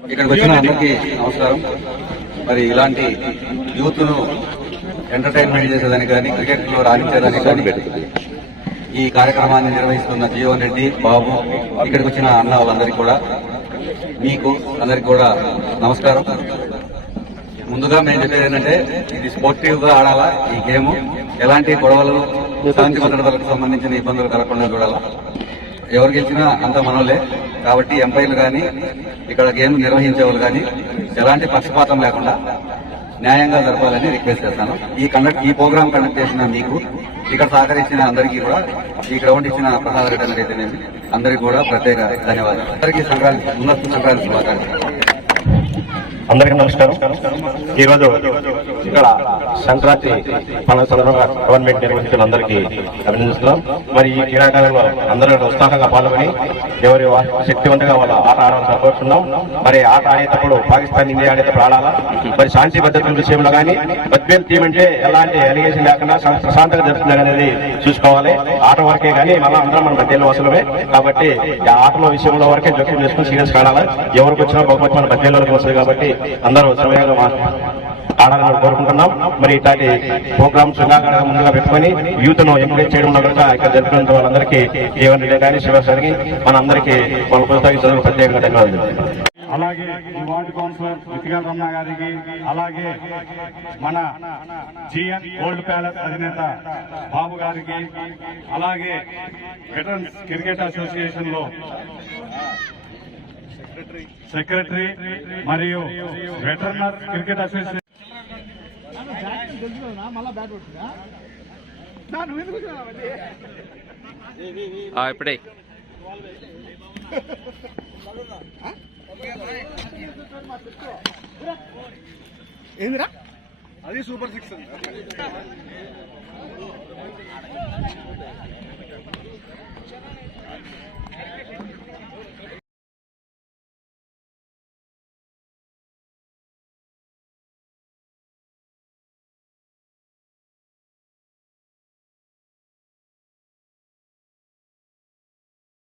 ఇక్కడికి వచ్చిన అందరికీ నమస్కారం. మరి ఇలాంటి యూత్ను ఎంటర్టైన్మెంట్ చేసేదని కానీ క్రికెట్లో రాణించేదానికి కానీ ఈ కార్యక్రమాన్ని నిర్వహిస్తున్న జీవన్ రెడ్డి బాబు ఇక్కడికి వచ్చిన అన్న వాళ్ళందరికీ కూడా మీకు అందరికి కూడా నమస్కారం. ముందుగా మేము చెప్పేది ఏంటంటే ఇది స్పోర్టివ్గా ఆడాలా ఈ గేమ్? ఎలాంటి గొడవలు శాంతి భద్రతలకు సంబంధించిన ఇబ్బందులు కలగకుండా చూడాలా? ఎవరు గెలిచినా అంత మనోలే. కాబట్టి ఎంపైలు కానీ ఇక్కడ గేమ్ నిర్వహించే వాళ్ళు కానీ ఎలాంటి పక్షపాతం లేకుండా న్యాయంగా జరపాలని రిక్వెస్ట్ చేస్తాను. ఈ కండక్ట్ ఈ ప్రోగ్రామ్ కండక్ట్ చేసిన మీకు ఇక్కడ సహకరించిన అందరికీ కూడా ఈ గ్రౌండ్ ఇచ్చిన ప్రసాద్ రెడ్డి గారికి అందరికీ కూడా ప్రత్యేక ధన్యవాదాలు. అందరికీ సంక్రాంతి ఉన్నత సంక్రాంతి శుభాకాంక్షలు. అందరికీ నమస్కారం. ఈరోజు ఇక్కడ సంక్రాంతి పండుగ సందర్భంగా గవర్నమెంట్ నిర్వహించిన అందరికీ అభినందిస్తున్నాం. మరి ఈ క్రీడాకాలంలో అందరూ ఉత్సాహంగా పాల్గొని ఎవరి శక్తివంతంగా వాళ్ళ ఆట ఆడాలని కోరుతున్నాం మరి ఆట ఆడేటప్పుడు పాకిస్తాన్ ఇండియా ఆడేటప్పుడు ఆడాలా? మరి శాంతి భద్రతల విషయంలో కానీ బద్వేల్ టీం అంటే ఎలాంటి అలిగేషన్ లేకుండా ప్రశాంతంగా జరుగుతుంది అనేది చూసుకోవాలి. ఆట వరకే కానీ మన అందరం మన బద్వేలు వసలమే. కాబట్టి ఈ ఆటల విషయంలో వరకే జోక్యం చేసుకుని సీరియస్ ఆడాలి? ఎవరికి వచ్చినా బహుమతి మన బద్వేలకు వస్తుంది కాబట్టి అందరూ సమయంగా ఆడాలని కోరుకుంటున్నాం. మరి ఇట్లాంటి ప్రోగ్రామ్స్ ముందుగా పెట్టుకుని యూత్ను ఎంకరేజ్ చేయడం కనుక ఇక్కడ జరుపుకున్న వాళ్ళందరికీ జీవన్ రెడ్డి గారి శివసారికి మన అందరికీ మన ప్రత్యేకంగా ధన్యవాదాలు. అలాగే ఈ వార్డు కౌన్సిలర్ వితిగల్ రమణ గారికి అలాగే మన జిఎన్ గోల్డ్ ప్యాలెస్ అధినేత బాబు గారికి అలాగే వెటరన్స్ క్రికెట్ అసోసియేషన్లో సెక్రటరీ మరియు వెటర్నర్ క్రికెట్ అసోసియేషన్. ఇప్పుడే. ఏందిరా? అది సూపర్ సిక్స్